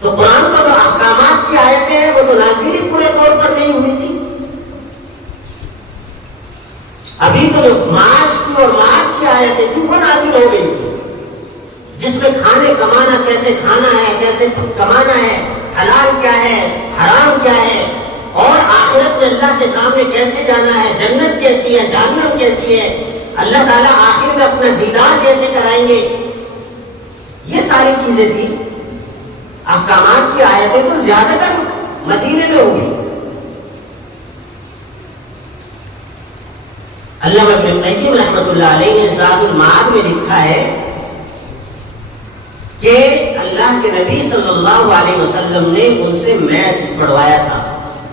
تو قرآن کو جو احکامات کی آیتیں ہیں وہ تو نازل ہی پورے طور پر نہیں ہوئی تھی، ابھی تو جو معاش کی اور معاد کی آیتیں تھیں وہ نازل ہو گئی تھی، جس میں کھانے کمانا کیسے کھانا ہے، کیسے کمانا ہے، حلال کیا ہے، حرام کیا ہے، اور آخرت میں اللہ کے سامنے کیسے جانا ہے، جنت کیسی ہے، جہنم کیسی ہے، اللہ تعالیٰ آخر میں اپنا دیدار کیسے کرائیں گے، یہ ساری چیزیں تھیں۔ احکامات کی آیتیں تو زیادہ تر مدینے میں ہوئی۔ علامہ ابن قیم رحمۃ اللہ علیہ نے زاد المعاد میں لکھا ہے کہ اللہ کے نبی صلی اللہ علیہ وسلم نے ان سے میتھس پڑھوایا تھا،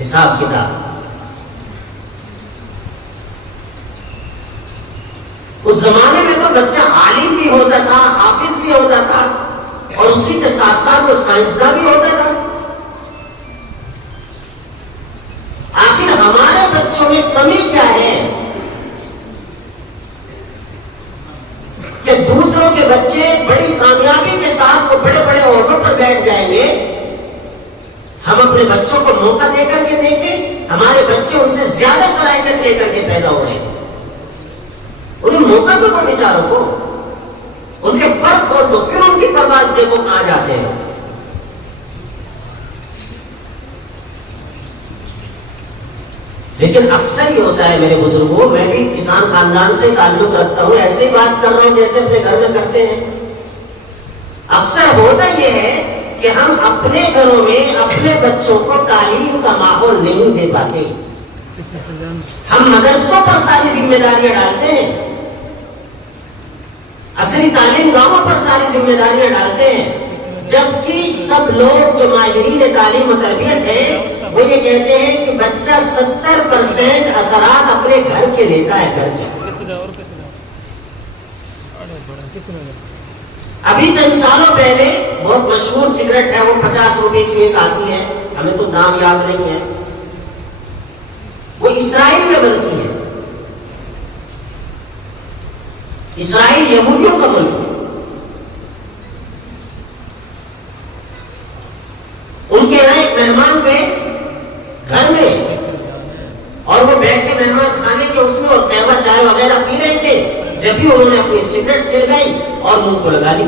حساب کتاب۔ اس زمانے میں تو بچہ عالم بھی ہوتا تھا، حافظ بھی ہوتا تھا، اور اسی کے ساتھ ساتھ وہ سائنسداں بھی ہوتا تھا۔ آخر ہمارے بچوں میں کمی کیا ہے کہ دوسروں کے بچے بڑی کامیابی کے ساتھ وہ بڑے بڑے عہدوں پر بیٹھ جائیں گے، ہم اپنے بچوں کو موقع دے کر کے دیکھیں، ہمارے بچے ان سے زیادہ صلاحیت لے کر کے پیدا ہو رہے ہیں. انہیں موقع تو دو بیچاروں کو، ان کے پر کھول دو، پھر ان کی پرواز دیکھو کہاں جاتے ہیں. لیکن اکثر ہی ہوتا ہے میرے بزرگوں، میں بھی کسان خاندان سے تعلق رکھتا ہوں، ایسے ہی بات کر رہا ہوں جیسے اپنے گھر میں کرتے ہیں. اکثر ہوتا یہ ہے کہ ہم اپنے گھروں میں اپنے بچوں کو تعلیم کا ماحول نہیں دے پاتے. ہم مدرسوں پر ساری ذمہ داریاں ڈالتے ہیں، اصلی تعلیم گاؤں پر ساری ذمہ داریاں ڈالتے ہیں، جبکہ سب لوگ جو ماہرین تعلیم و تربیت ہیں وہ یہ کہتے ہیں کہ بچہ 70% اثرات اپنے گھر کے لیتا ہے. گھر کے ابھی چند سالوں پہلے بہت مشہور سگریٹ ہے، وہ 50 روپے کی ایک آتی ہے، ہمیں تو نام یاد نہیں ہے، وہ اسرائیل میں بنتی ہے. اسرائیل یہودیوں کا ملک ہے. ان کے یہاں ایک مہمان گئے گھر میں اور وہ بیٹھے مہمان کھانے کے اس میں اور قہوہ چائے وغیرہ پی رہے تھے، جب بھی انہوں نے اپنی سگریٹ سلگائی اور منہ کو لگا لی.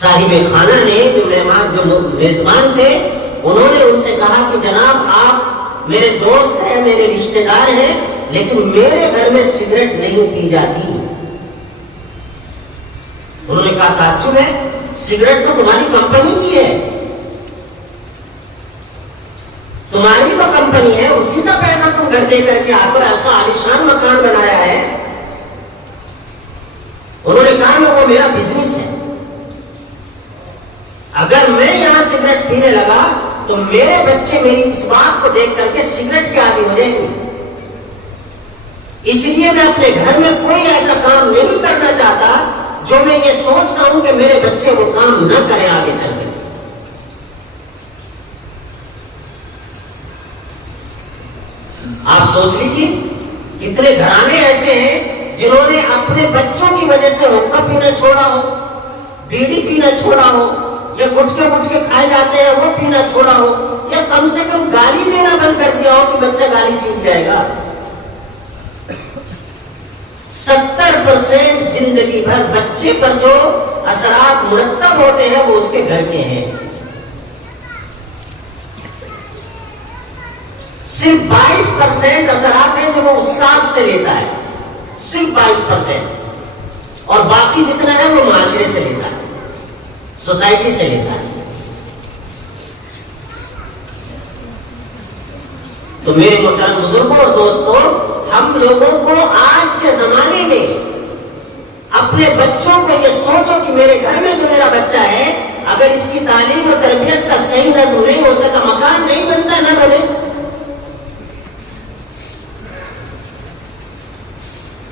صاحب خانہ نے جو میزبان تھے انہوں نے ان سے کہا کہ جناب آپ میرے دوست ہیں، میرے رشتہ دار ہیں، لیکن میرے گھر میں سگریٹ نہیں پی جاتی. انہوں نے کہا تعجب ہے، سگریٹ تو تمہاری کمپنی کی ہے، تمہاری تو کمپنی ہے، اسی کا پیسہ تم گھر دے کر کے آ کر ایسا عالیشان مکان بنایا ہے. انہوں نے کہا وہ میرا بزنس ہے، اگر میں یہاں سگریٹ پینے لگا تو میرے بچے میری اس بات کو دیکھ کر کے سگریٹ کے عادی ہو جائیں گے، اس لیے میں اپنے گھر میں کوئی ایسا کام نہیں کرنا چاہتا جو میں یہ سوچتا ہوں کہ میرے بچے وہ کام نہ کریں آگے چل کے. آپ سوچ لیجیے کتنے گھرانے ایسے ہیں جنہوں نے اپنے بچوں کی وجہ سے حقہ پینا چھوڑا ہو، بیڑی پینا چھوڑا ہو، یا گٹکے کھائے جاتے ہیں وہ پینا چھوڑا ہو، یا کم سے کم گالی دینا بند کر دیا ہو کہ بچہ گالی سیکھ جائے گا. 70% زندگی بھر بچے پر جو اثرات مرتب ہوتے ہیں وہ اس کے گھر کے ہیں. صرف 22% اثرات ہیں جو وہ استاد سے لیتا ہے، صرف 22%، اور باقی جتنا ہے وہ معاشرے سے لیتا ہے، سوسائٹی سے لیتا ہے. تو میرے محترم بزرگوں اور دوستوں، ہم لوگوں کو آج کے زمانے میں اپنے بچوں کو یہ سوچو کہ میرے گھر میں جو میرا بچہ ہے اگر اس کی تعلیم و تربیت کا صحیح نظم نہیں ہو سکا، مکان نہیں بنتا، نہ بنے.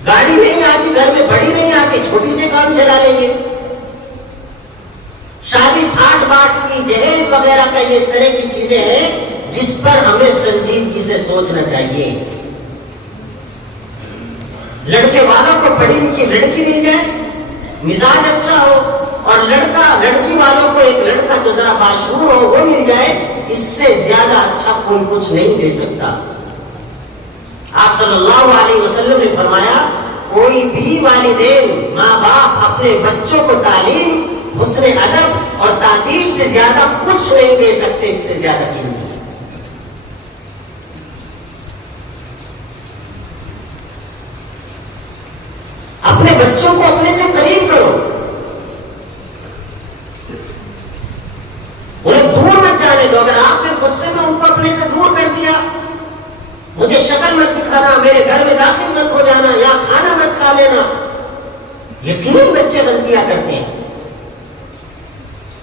گاڑی نہیں آتی گھر میں، بڑی نہیں آتی، چھوٹی سے کام چلا لیں گے. شادی ٹھاٹ باٹ کی، جہیز وغیرہ کا یہ اس طرح کی چیزیں ہیں جس پر ہمیں سنجیدگی سے سوچنا چاہیے. لڑکے والوں کو پڑھی لکھی لڑکی مل جائے، مزاج اچھا ہو، اور لڑکی والوں کو ایک لڑکا جو ذرا باشعور ہو وہ مل جائے، اس سے زیادہ اچھا کوئی کچھ نہیں دے سکتا. آپ صلی اللہ علیہ وسلم نے فرمایا کوئی بھی والدین ماں باپ اپنے بچوں کو تعلیم، حسن ادب اور تادیب سے زیادہ کچھ نہیں دے سکتے، اس سے زیادہ قیمتی. اپنے بچوں کو اپنے سے قریب کرو، انہیں دور مت جانے دو. اگر آپ نے غصے میں ان کو اپنے سے دور کر دیا، مجھے شکل مت دکھانا، میرے گھر میں داخل مت ہو جانا، یا کھانا مت کھا لینا، یقیناً بچے غلطیاں کرتے ہیں.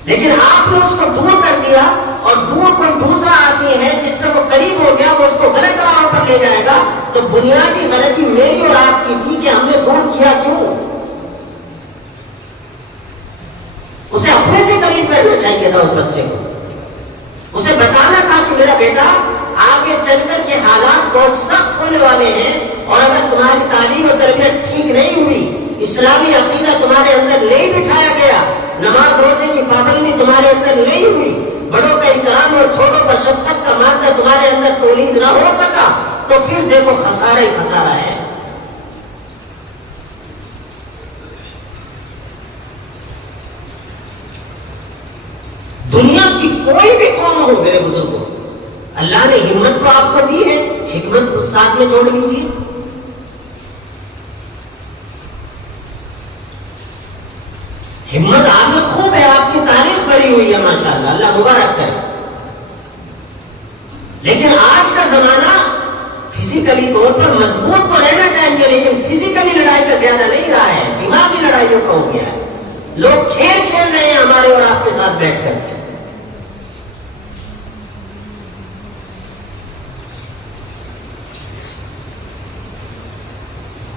لیکن آپ نے اس کو دور کر دیا اور دور کوئی دوسرا آدمی ہے جس سے وہ قریب ہو گیا، وہ اس کو غلط راہ پر لے جائے گا، تو بنیادی غلطی میری اور آپ کی تھی کہ ہم نے دور کیا کیوں. اسے اپنے سے قریب کرنا چاہیے تھا، اس بچے کو اسے بتانا تھا کہ میرا بیٹا آگے چل کر کے حالات بہت سخت ہونے والے ہیں، اور اگر تمہاری تعلیم و تربیت ٹھیک نہیں ہوئی، اسلامی عقیدہ تمہارے اندر نہیں بٹھایا گیا، نماز روزے کی پابندی تمہارے اندر نہیں ہوئی، بڑوں کا اکرام اور چھوٹوں پر شفقت کا مادہ تمہارے اندر تولید نہ ہو سکا، تو پھر دیکھو خسارہ ہی خسارہ ہے۔ دنیا کی کوئی بھی قوم ہو میرے بزرگوں، اللہ نے ہمت تو آپ کو دی ہے، حکمت کو ساتھ میں جوڑ لیجیے۔ ہمت آپ میں خوب ہے، آپ کی تاریخ بھری ہوئی ہے ماشاءاللہ، اللہ مبارک کرے۔ لیکن آج کا زمانہ فزیکلی طور پر مضبوط تو رہنا چاہیے، لیکن فزیکلی لڑائی کا زیادہ نہیں رہا ہے، دماغی لڑائیوں کا ہو گیا ہے۔ لوگ کھیل کھیل رہے ہیں ہمارے اور آپ کے ساتھ بیٹھ کر کے۔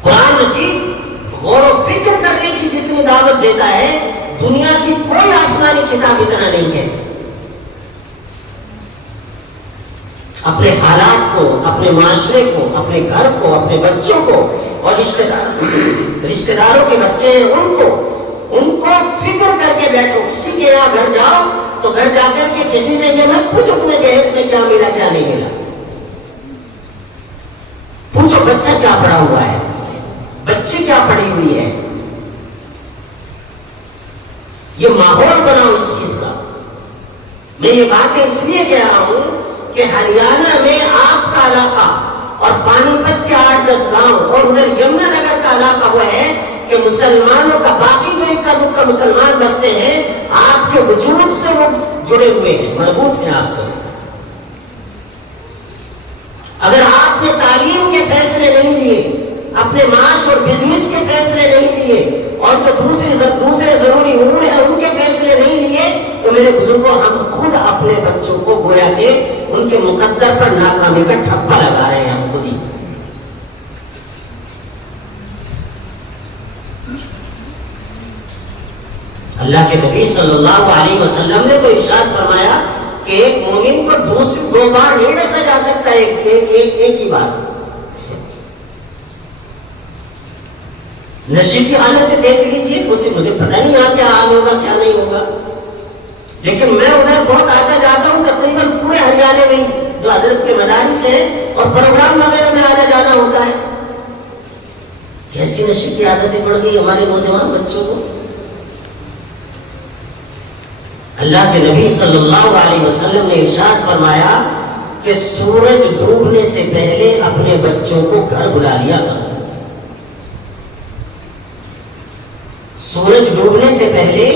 قرآن مجید غور و فکر کرنے کی جتنی دعوت دیتا ہے، دنیا کی کوئی آسمانی کتاب اتنا نہیں کہتی۔ اپنے حالات کو، اپنے معاشرے کو، اپنے گھر کو، اپنے بچوں کو، اور رشتہ داروں کے بچے ہیں ان کو فکر کر کے بیٹھو۔ کسی کے یہاں گھر جاؤ تو گھر جا کر کے کسی سے یہ مت پوچھو تمہیں جہیز میں کیا ملا کیا نہیں ملا، پوچھو بچہ کیا پڑھا ہوا ہے، بچی کیا پڑھی ہوئی ہے۔ یہ ماحول بناؤ اس چیز کا۔ میں یہ باتیں اس لیے کہہ رہا ہوں کہ ہریانہ میں آپ کا علاقہ اور پانی پت کے 8-10 گاؤں اور ادھر یمنا نگر کا علاقہ وہ ہے کہ مسلمانوں کا باقی جو اکا دکا مسلمان بستے ہیں، آپ کے وجود سے وہ جڑے ہوئے ہیں، مربوط ہیں آپ سے۔ اگر آپ نے تعلیم کے فیصلے نہیں لیے، اپنے معاش اور بزنس کے فیصلے نہیں لیے، اور جو دوسرے ضروری امور ہیں ان کے فیصلے نہیں لیے، تو میرے بزرگوں ہم خود اپنے بچوں کو گویا کہ ان کے مقدر پر ناکامی کا ٹھپا لگا رہے ہیں ہم خود ہی۔ اللہ کے نبی صلی اللہ علیہ وسلم نے تو ارشاد فرمایا کہ ایک مومن کو دو بار نہیں ڈسا جا سکتا، ایک ہی بار۔ نشے کی حالت دیکھ لیجیے، مجھے پتہ نہیں یہاں کیا حال ہوگا کیا نہیں ہوگا، لیکن میں ادھر بہت آتا جاتا ہوں، تقریباً پورے ہریانے میں جو حضرت کے مدارس ہیں اور پروگرام وغیرہ میں آنا جانا ہوتا ہے۔ کیسی نشے کی عادتیں پڑ گئی ہمارے نوجوان بچوں کو۔ اللہ کے نبی صلی اللہ علیہ وسلم نے ارشاد فرمایا کہ سورج ڈوبنے سے پہلے اپنے بچوں کو گھر بلا لیا کرو۔ سورج ڈوبنے سے پہلے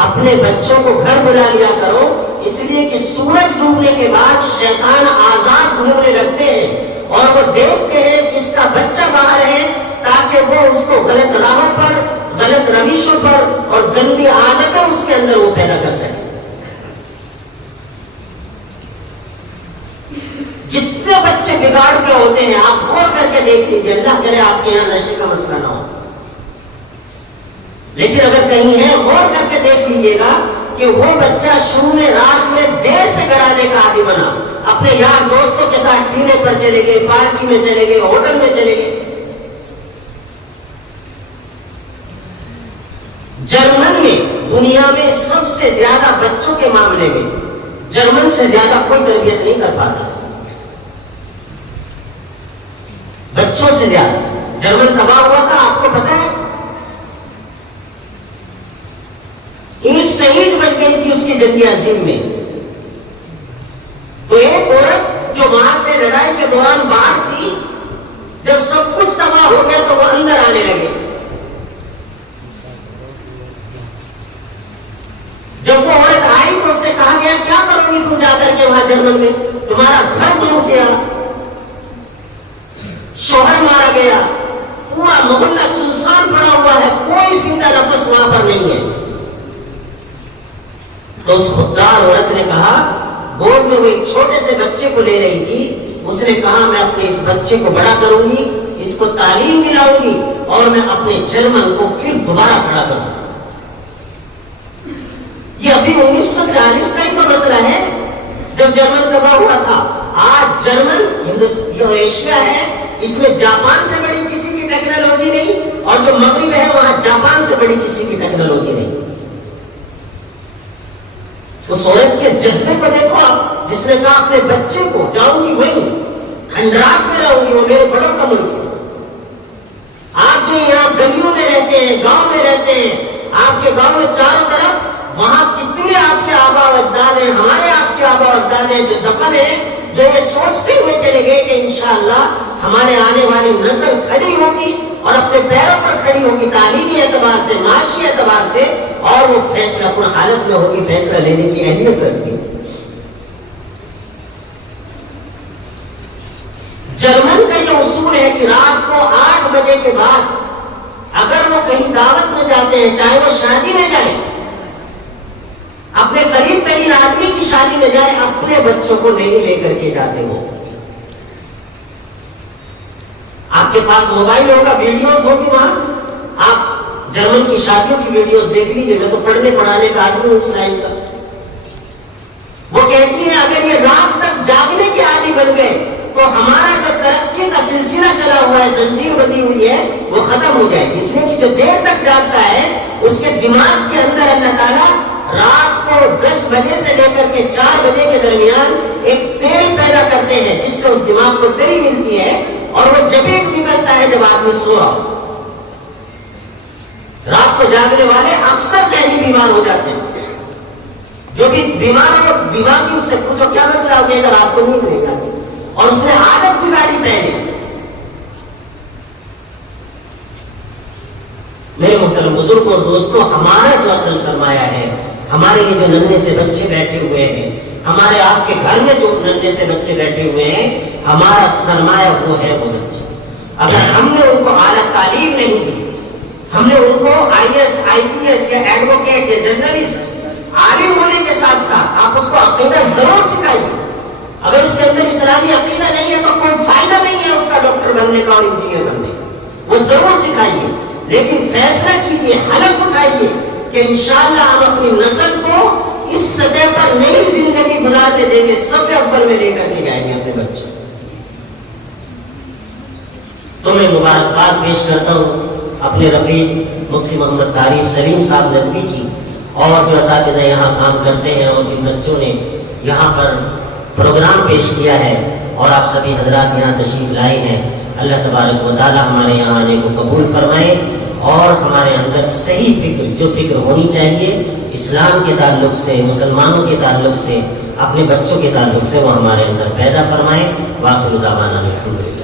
اپنے بچوں کو گھر بلا لیا کرو، اس لیے کہ سورج ڈوبنے کے بعد شیطان آزاد گھومنے لگتے ہیں اور وہ دیکھتے ہیں کہ اس کا بچہ باہر ہے، تاکہ وہ اس کو غلط راہوں پر، غلط روشوں پر اور گندی عادتیں اس کے اندر وہ پیدا کر سکے۔ جتنے بچے بگاڑ کے ہوتے ہیں آپ غور کر کے دیکھ لیجیے، اللہ کرے آپ کے یہاں نشے کا مسئلہ نہ ہو، لیکن اگر کہیں ہے غور کر کے دیکھ لیجیے گا کہ وہ بچہ شروع میں رات میں دیر سے گھر آنے کا عادی بنا، اپنے یار دوستوں کے ساتھ ٹینے پر چلے گئے، پارٹی میں چلے گئے، ہوٹل میں چلے گئے۔ جرمن میں دنیا میں سب سے زیادہ بچوں کے معاملے میں جرمن سے زیادہ کوئی تربیت نہیں کر پاتا، بچوں سے زیادہ۔ جرمن تباہ ہوا تھا آپ کو پتا ہے، اینٹ سے اینٹ بچ گئی تھی اس کی جنگ عظیم میں۔ تو ایک عورت جو وہاں سے لڑائی کے دوران باہر تھی، جب سب کچھ تباہ ہو گیا تو وہ اندر آنے لگے۔ جب وہ عورت آئی تو اس سے کہا گیا کیا کرو گی تم جا کر کے وہاں جرمن میں، تمہارا گھر ڈوب گیا، شوہر مارا گیا، پورا محلہ سنسان پڑا ہوا ہے، کوئی زندہ نفس وہاں پر نہیں ہے۔ تو اس خوددار عورت نے کہا، گود میں وہ ایک چھوٹے سے بچے کو لے رہی تھی، اس نے کہا میں اپنے اس بچے کو بڑا کروں گی، اس کو تعلیم دلاؤں گی اور میں اپنے جرمن کو پھر دوبارہ کھڑا کروں گی۔ یہ ابھی 1940 کا ہی تو مسئلہ ہے جب جرمن تباہ ہوا تھا۔ آج جرمن جو ایشیا ہے اس میں جاپان سے بڑی کسی کی ٹیکنالوجی نہیں، اور جو مغرب ہے وہاں جاپان سے بڑی کسی کی ٹیکنالوجی نہیں۔ اس عورت کے جذبے کو دیکھو آپ، جس نے کہا اپنے بچے کو جاؤں گی وہیں کھنڈرات میں رہوں گی، وہ میرے بڑوں کا ملک ہے۔ آپ جو یہاں گلیوں میں رہتے ہیں، گاؤں میں رہتے ہیں، آپ کے گاؤں میں چاروں طرف وہاں کتنے آپ کے آبا و اجداد ہیں، ہمارے آپ کے آبا و اجداد ہیں جو دفن ہیں، جو یہ سوچتے ہوئے چلے گئے کہ انشاءاللہ ہمارے آنے والی نسل کھڑی ہوگی اور اپنے پیروں پر کھڑی ہوگی، تعلیمی اعتبار سے، معاشی اعتبار سے، اور وہ فیصلہ کن حالت میں ہوگی، فیصلہ لینے کی اہلیت رکھتی ہے۔ جرمن کا یہ اصول ہے کہ رات کو 8 بجے کے بعد اگر وہ کہیں دعوت میں جاتے ہیں، چاہے وہ شادی میں جائیں، اپنے قریب ترین آدمی کی شادی میں جائیں، اپنے بچوں کو نہیں لے کر کے جاتے ہو۔ آپ کے پاس موبائل ہوگا، ویڈیوز ہوگی، وہاں آپ جرمن کی شادیوں کی ویڈیوز دیکھ لیجئے۔ میں تو پڑھنے پڑھانے کا آدمی ہوں اسرائیل کا۔ وہ کہتی ہے اگر یہ رات تک جاگنے کے عادی بن گئے تو ہمارا جو ترقی کا سلسلہ چلا ہوا ہے، زنجیر بندھی ہوئی ہے، وہ ختم ہو جائے گی۔ اس لیے کہ جو دیر تک جاگتا ہے اس کے دماغ کے اندر اللہ تعالیٰ رات کو 10 بجے سے لے کر کے 4 بجے کے درمیان ایک تیل پیدا کرتے ہیں جس سے اس دماغ کو تری ملتی ہے، اور وہ جب ایک نکلتا ہے جب آدمی سو رہا ہو۔ رات کو جاگنے والے اکثر ذہنی بیمار ہو جاتے ہیں۔ جو بھی بیمار ہو دماغی سے پوچھو کیا مسئلہ ہو گیا، رات کو نیند نہیں آتی اور اس نے عادت بگاڑی پہلے۔ میرے محترم بزرگوں اور دوستوں، ہمارا جو اصل سرمایہ ہے، ہمارے یہ جو ننھے سے بچے بیٹھے ہوئے ہیں، ہمارے آپ کے گھر میں جو ننھے سے بچے بیٹھے ہوئے ہیں، ہمارا سرمایہ وہ ہے وہ بچے۔ اگر ہم نے ان کو اعلیٰ تعلیم نہیں دی، ہم نے ان کو IAS IPS یا ایڈوکیٹ یا جرنلسٹ عالم ہونے کے ساتھ ساتھ آپ اس کو عقیدہ ضرور سکھائیے۔ اگر اس کے اندر اسلامی عقیدہ نہیں ہے تو کوئی فائدہ نہیں ہے اس کا ڈاکٹر بننے کا اور انجینئر بننے کا، وہ ضرور سکھائیے، لیکن فیصلہ کیجئے، حلف اٹھائیے کہ انشاءاللہ ہم اپنی نسل کو اس سطح پر نئی زندگی گزارنے دیں گے، صف اول میں لے کر کے جائیں گے اپنے بچوں۔ تو میں مبارکباد پیش کرتا ہوں اپنے رفیق مفتی محمد طارق سلیم صاحب ندوی کی، اور جو اساتذہ یہاں کام کرتے ہیں اور جن بچوں نے یہاں پر پروگرام پیش کیا ہے، اور آپ سبھی حضرات یہاں تشریف لائے ہیں۔ اللہ تبارک و تعالی ہمارے یہاں آنے کو قبول فرمائے، اور ہمارے اندر صحیح فکر، جو فکر ہونی چاہیے اسلام کے تعلق سے، مسلمانوں کے تعلق سے، اپنے بچوں کے تعلق سے، وہ ہمارے اندر پیدا فرمائے۔ وآخر دعوانا الحمدللہ۔